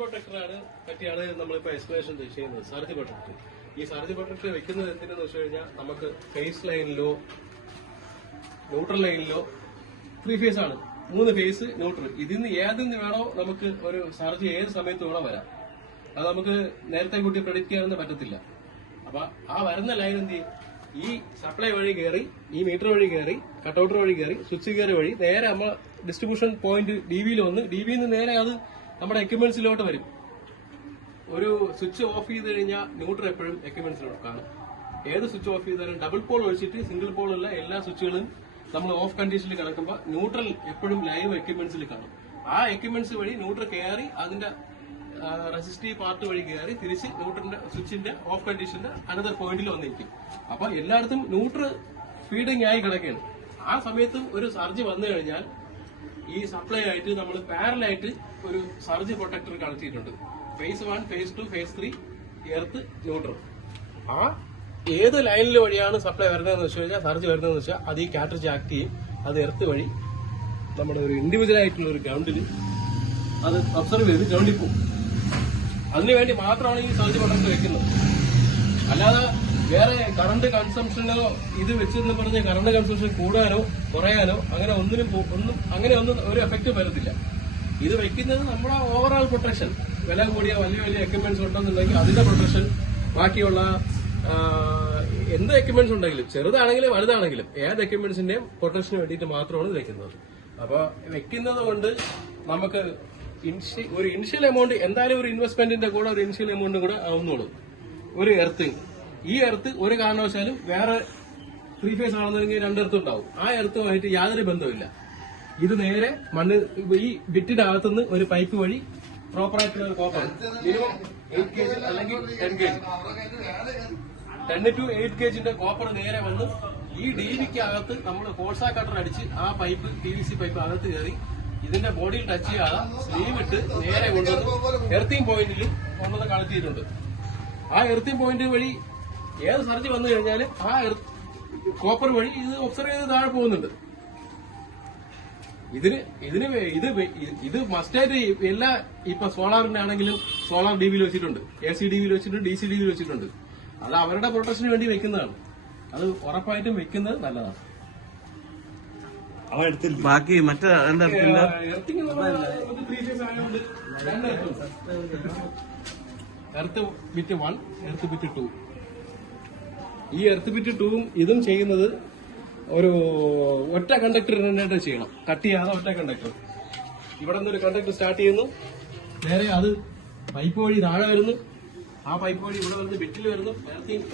പ്രൊട്ടക്ടറാണ് പറ്റിയാണ് നമ്മളിപ്പോ എക്സ്പ്ലേഷൻ ചെയ്യുന്നത്. Surge protector. ഈ സർജ് പ്രൊട്ടക്ടർ വെക്കുന്നത് എന്തിനെന്ന് വെച്ച് കഴിഞ്ഞാൽ നമുക്ക് ഫേസ് ലൈനിലോ ന്യൂട്രൽ ലൈനിലോ 3 ഫേസ് ആണ്, 3 ഫേസ് ന്യൂട്രൽ. ഇതിന്ന് ഏതിന്ന് വേണോ നമുക്ക് ഒരു സർജ് ഏത് സമയത്ത് വേണോ വരാം. അത് നമുക്ക് നേരത്തെ കൂട്ടി പ്രെഡിക്റ്റ് ചെയ്യാനൊന്നും പറ്റത്തില്ല. അപ്പൊ ആ വരുന്ന ലൈൻ എന്ത് ചെയ്യും, ഈ സപ്ലൈ വഴി കയറി, ഈ മീറ്റർ വഴി കയറി, കട്ടൌട്ടർ വഴി കയറി, സ്വിച്ച് കയറി വഴി നേരെ നമ്മൾ ഡിസ്ട്രിബ്യൂഷൻ പോയിന്റ് DB-യിൽ വന്ന് DB-യിൽ നിന്ന് നേരെ അത് നമ്മുടെ എക്യുപ്മെന്റ്സിലോട്ട് വരും. ഒരു സ്വിച്ച് ഓഫ് ചെയ്ത് കഴിഞ്ഞാൽ ന്യൂട്രൽ എപ്പോഴും എക്യുപ്മെന്റ്സിലോട്ട് കാണും. ഏത് സ്വിച്ച് ഓഫ് ചെയ്താലും ഡബിൾ പോൾ ഒഴിച്ചിട്ട് സിംഗിൾ പോൾ ഉള്ള എല്ലാ സ്വിച്ചുകളും നമ്മൾ ഓഫ് കണ്ടീഷനിൽ കിടക്കുമ്പോൾ ന്യൂട്രൽ എപ്പോഴും ലൈവ് എക്യുപ്മെന്റ്സിൽ കാണും. ആ എക്യുപ്മെന്റ്സ് വഴി ന്യൂട്രൽ കയറി അതിന്റെ റെസിസ്റ്റീവ് പാർട്ട് വഴി കയറി തിരിച്ച് ന്യൂട്രലിന്റെ സ്വിച്ചിന്റെ ഓഫ് കണ്ടീഷന്റെ അനദർ പോയിന്റിൽ വന്നിരിക്കും. അപ്പൊ എല്ലായിടത്തും ന്യൂട്രൽ ഫീഡിംഗ് ആയി കിടക്കുകയാണ്. ആ സമയത്ത് ഒരു സർജ് വന്നു കഴിഞ്ഞാൽ ഈ സപ്ലൈ ആയിട്ട് നമ്മൾ പാരലായിട്ട് ഒരു സർജ് പ്രൊട്ടക്ടർ കണക്ട് ചെയ്തിട്ടുണ്ട്. Phase 1, phase 2, phase 3, earth, neutral. ആ ഏത് ലൈനിൽ വഴിയാണ് സപ്ലൈ വരുന്നതെന്ന് വെച്ച് കഴിഞ്ഞാൽ സർജ് വരുന്നതെന്ന് വെച്ചാൽ അത് ഈ കാറ്ററിജ് ആക്ട് ചെയ്യും. അത് എർത്ത് വഴി നമ്മുടെ ഒരു ഇൻഡിവിജ്വൽ ആയിട്ടുള്ള ഒരു ഗ്രൗണ്ടിൽ അത് ഒബ്സർവ് ചെയ്ത് ഗ്രൗണ്ടിൽ പോകും. അതിനുവേണ്ടി മാത്രമാണ് ഈ സർജ് പ്രൊട്ടക്ടർ വെക്കുന്നത്. അല്ലാതെ വേറെ കറണ്ട് കൺസംഷനോ ഇത് വെച്ചെന്ന് പറഞ്ഞ് കറണ്ട് കൺസംഷൻ കൂടാനോ കുറയാനോ അങ്ങനെ ഒന്നും ഒരു എഫക്റ്റ് വരത്തില്ല. ഇത് വെക്കുന്നത് നമ്മുടെ ഓവറോൾ പ്രൊട്ടക്ഷൻ. വില കൂടിയ വലിയ വലിയ എക്യുപ്മെന്റ്സ് ഉണ്ടെന്നുണ്ടെങ്കിൽ അതിന്റെ പ്രൊട്ടക്ഷൻ, ബാക്കിയുള്ള എന്ത് എക്യുപ്മെന്റ്സ് ഉണ്ടെങ്കിലും ചെറുതാണെങ്കിലും വലുതാണെങ്കിലും ഏത് എക്യുപ്മെന്റ്സിന്റെയും പ്രൊട്ടക്ഷന് വേണ്ടിയിട്ട് മാത്രമാണ് ഇത് വെക്കുന്നത്. അപ്പൊ വെക്കുന്നത് കൊണ്ട് നമുക്ക് ഒരു ഇനിഷ്യൽ എമൗണ്ട് എന്തായാലും ഒരു ഇൻവെസ്റ്റ്മെന്റിന്റെ കൂടെ ഒരു ഇനിഷ്യൽ എമൗണ്ട് കൂടെ ആവുന്നുള്ളൂ. ഒരു എർത്തിങ്, ഈ എർത്ത് ഒരു കാരണവശാലും വേറെ 3 ഫേസ് ആണെന്നുണ്ടെങ്കിൽ 2 എർത്ത് ഉണ്ടാവും. ആ എർത്തുമായിട്ട് യാതൊരു ബന്ധവുമില്ല. ഇത് നേരെ മണ്ണ് ഈ ബിറ്റിന്റെ അകത്തുനിന്ന് ഒരു പൈപ്പ് വഴി പ്രോപ്പറായിട്ടുള്ള ഒരു കോപ്പർ മിനിമം 8 kg അല്ലെങ്കിൽ 10 kg 10 to 8 kgന്റെ കോപ്പർ നേരെ വന്ന് ഈ DB-ക്ക് അകത്ത് നമ്മൾ ഹോൾസാ കട്ടർ അടിച്ച് ആ പൈപ്പ് PVC പൈപ്പ് അകത്ത് കയറി ഇതിന്റെ ബോഡിയിൽ ടച്ച് ചെയ്യാതെ സ്ലീവ് ഇട്ട് നേരെ കൊണ്ടുവന്ന് എർത്തിങ് പോയിന്റിൽ കൊണ്ടുവന്ന് കണക്ട് ചെയ്തിട്ടുണ്ട്. ആ എർത്തിങ് പോയിന്റ് വഴി ഏത് സർജ് വന്നു കഴിഞ്ഞാലും ആ കോപ്പർ വഴി ഇത് ഒബ്സർവ് ചെയ്ത് താഴെ പോകുന്നുണ്ട്. ഇത് മസ്റ്റായിട്ട് എല്ലാ ഇപ്പൊ സോളാറിന്റെ ആണെങ്കിലും സോളാർ DB-യിൽ വെച്ചിട്ടുണ്ട്, AC DB-യിൽ വെച്ചിട്ടുണ്ട്, DC DB-യിൽ വെച്ചിട്ടുണ്ട്. അത് അവരുടെ പ്രൊട്ടക്ഷന് വേണ്ടി വെക്കുന്നതാണ്. അത് ഉറപ്പായിട്ടും വെക്കുന്നത് നല്ലതാണ്. ബാക്കി മറ്റേ എർത്ത് ബിറ്റ് 1, എർത്ത് ബിറ്റ് 2. ഈ എർത്ത് ബിറ്റ് 2ഉം ഇതും ചെയ്യുന്നത് ഒരു ഒറ്റ കണ്ടക്ടറിനായിട്ട് ചെയ്യണം. കട്ട് ചെയ്യാതെ ഒറ്റ കണ്ടക്ടർ. ഇവിടെ നിന്നൊരു കണ്ടക്ടർ സ്റ്റാർട്ട് ചെയ്യുന്നു, നേരെ അത് പൈപ്പ് വഴി താഴെ വരുന്നു, ആ പൈപ്പ് വഴി ഇവിടെ വരുന്നു, ബിറ്റിൽ വരുന്നു,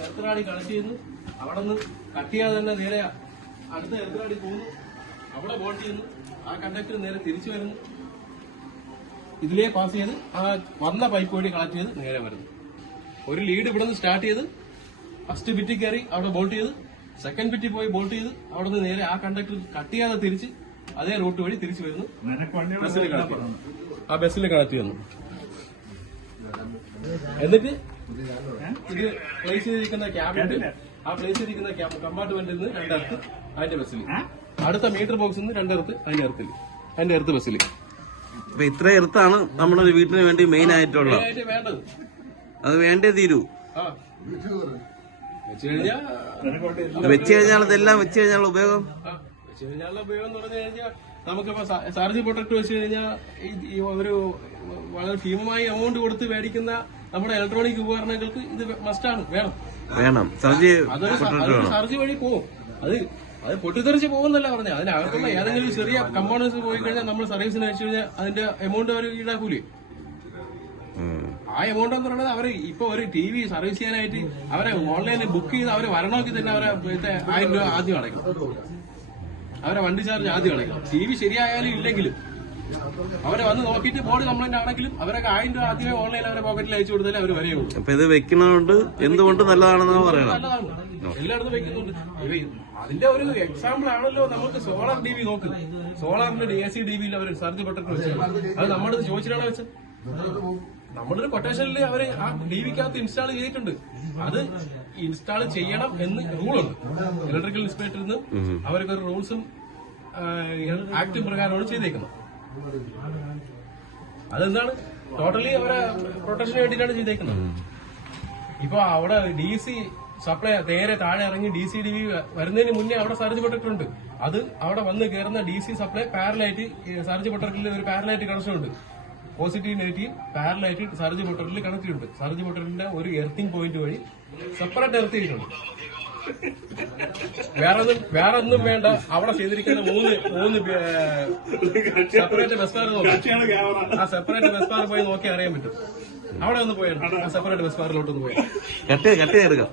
എർത്തറാടി കണക്ട് ചെയ്യുന്നു, അവിടെ നിന്ന് കട്ട് ചെയ്യാതെ തന്നെ നേരെ അടുത്ത എർത്തറാടി പോകുന്നു, അവിടെ ബോൾട്ട് ചെയ്യുന്നു, ആ കണ്ടക്ടർ നേരെ തിരിച്ചു വരുന്നു, ഇതിലേ പാസ് ചെയ്ത് ആ വന്ന പൈപ്പ് വഴി കളക്ട് ചെയ്ത് നേരെ വരുന്നു. ഒരു ലീഡ് ഇവിടെ നിന്ന് സ്റ്റാർട്ട് ചെയ്ത് ഫസ്റ്റ് ബിറ്റിൽ കയറി അവിടെ ബോൾട്ട് ചെയ്ത് സെക്കൻഡ് ബിറ്റിൽ പോയി ബോൾട്ട് ചെയ്ത് അവിടെ നിന്ന് നേരെ ആ കണ്ടക്ടർ കട്ട് ചെയ്യാതെ തിരിച്ച് അതേ റൂട്ട് വഴി തിരിച്ചു വരുന്നു, ആ ബസ്സിൽ കണക്ട് ചെയ്യുന്നു. എന്നിട്ട് ഇത് പ്ലേസ് ചെയ്തിരിക്കുന്ന ക്യാബിനിൽ ആ പ്ലേസ് ചെയ്തിരിക്കുന്ന കമ്പാർട്ട്മെന്റിൽ നിന്ന് 2 എർത്ത് അതിന്റെ ബസ്സിൽ, അടുത്ത മീറ്റർ ബോക്സിൽ നിന്ന് 2 എർത്ത് അതിന്റെ എർത്ത് ബസ്സിൽ. അപ്പൊ ഇത്ര എർത്താണ് നമ്മളൊരു വീട്ടിന് വേണ്ടി മെയിൻ ആയിട്ടുള്ളത്. വേണ്ടത് അത് വേണ്ടേ തീരൂ. വെച്ച് കഴിഞ്ഞാൽ ഇതെല്ലാം വെച്ച് കഴിഞ്ഞാൽ ഉപയോഗം എന്ന് പറഞ്ഞു കഴിഞ്ഞാൽ നമുക്കിപ്പോ സർജ് പ്രൊട്ടക്ട് വെച്ച് കഴിഞ്ഞാൽ ഒരു വളരെ ഭീമമായ എമൗണ്ട് കൊടുത്ത് മേടിക്കുന്ന നമ്മുടെ ഇലക്ട്രോണിക് ഉപകരണങ്ങൾക്ക് ഇത് മസ്റ്റാണ്, വേണം. സർജ് വഴി പോവും. അത് പൊട്ടിത്തെറിച്ച് പോകുന്നല്ല പറഞ്ഞത്. അതിനകത്തുള്ള ഏതെങ്കിലും ചെറിയ കമ്പോണൻസ് പോയി കഴിഞ്ഞാൽ നമ്മൾ സർവീസിന് അയച്ചു കഴിഞ്ഞാൽ അതിന്റെ എമൗണ്ട് അവർ ഈടാക്കൂലേ. ആ എമൗണ്ട് എന്ന് പറയുന്നത് അവര് ഇപ്പൊ ഒരു TV സർവീസ് ചെയ്യാനായിട്ട് അവരെ ഓൺലൈനിൽ ബുക്ക് ചെയ്ത് അവരെ വരണമെങ്കിൽ തന്നെ അവരെ 1000 രൂപ ആദ്യം അടയ്ക്കണം. അവരെ വണ്ടി ചാർജ് ആദ്യം അടയ്ക്കണം. TV ശരിയായാലും ഇല്ലെങ്കിലും അവരെ വന്ന് നോക്കിയിട്ട് ബോർഡ് കംപ്ലൈന്റ് ആണെങ്കിലും അവരൊക്കെ 1000 രൂപ ആദ്യമേ ഓൺലൈനിൽ അവരെ പോക്കറ്റിൽ അയച്ചു കൊടുത്താലേ അവർ വരെയുള്ളൂ. അപ്പൊ ഇത് വെക്കുന്നതുകൊണ്ട് എന്തുകൊണ്ട് നല്ലതാണെന്ന് പറയണം. നല്ലതാണ്, എല്ലായിടത്തും വെക്കുന്നുണ്ട്. അതിന്റെ ഒരു എക്സാമ്പിൾ ആണല്ലോ നമുക്ക് സോളാർ DB നോക്ക്. സോളാറിന്റെ AC DB-യിൽ അവർ സർജ് പ്രൊട്ടക്ടർ വെച്ചത് അത് നമ്മുടെ ചോദിച്ചിട്ടാണോ വെച്ചത്? നമ്മുടെ ഒരു കൊട്ടേഷനിൽ അവര് ആ DB-ക്കകത്ത് ഇൻസ്റ്റാൾ ചെയ്തിട്ടുണ്ട്. അത് ഇൻസ്റ്റാൾ ചെയ്യണം എന്ന് റൂളുണ്ട്. ഇലക്ട്രിക്കൽ ഇൻസ്പെക്ടറിൽ നിന്ന് അവർക്ക് ഒരു റൂൾസും ആക്ട് പ്രകാരമാണ് ചെയ്തേക്കുന്നത്. അതെന്താണ് ടോട്ടലി അവരെ പ്രൊട്ടക്ഷന് വേണ്ടിയിട്ടാണ് ചെയ്തേക്കുന്നത്. ഇപ്പൊ അവിടെ DC സപ്ലൈ നേരെ താഴെ ഇറങ്ങി DCDV വരുന്നതിന് മുന്നേ അവിടെ സർജ് പ്രൊട്ടക്ടർ ഉണ്ട്. അത് അവിടെ വന്ന് കയറുന്ന DC സപ്ലൈ പാരലായിട്ട് സർജ് പ്രൊട്ടക്ടറിൽ ഒരു പാരലായിട്ട് കണക്ഷൻ ഉണ്ട്. പോസിറ്റീവ് നെഗറ്റീവ് പാരലായിട്ട് സർജ് പ്രൊട്ടക്ടറിൽ കണക്ട് ചെയ്തിട്ടുണ്ട്. സർജ് പ്രൊട്ടക്ടറിന്റെ ഒരു എർത്തിങ് പോയിന്റ് വഴി സെപ്പറേറ്റ് എർത്ത് ചെയ്തിട്ടുണ്ട്. വേറെ ഒന്നും വേണ്ട. അവിടെ ചെയ്തിരിക്കുന്ന മൂന്ന് സെപ്പറേറ്റ് ബസ് നോക്കാം. ആ സെപ്പറേറ്റ് ബസ് പോയി നോക്കി അറിയാൻ പറ്റും. അവിടെ ഒന്ന് പോയാണ് ആ സെപ്പറേറ്റ് ബസ് ബാറിലോട്ടൊന്ന് പോയാൽ കട്ട് ചെയ്തെടുക്കാം.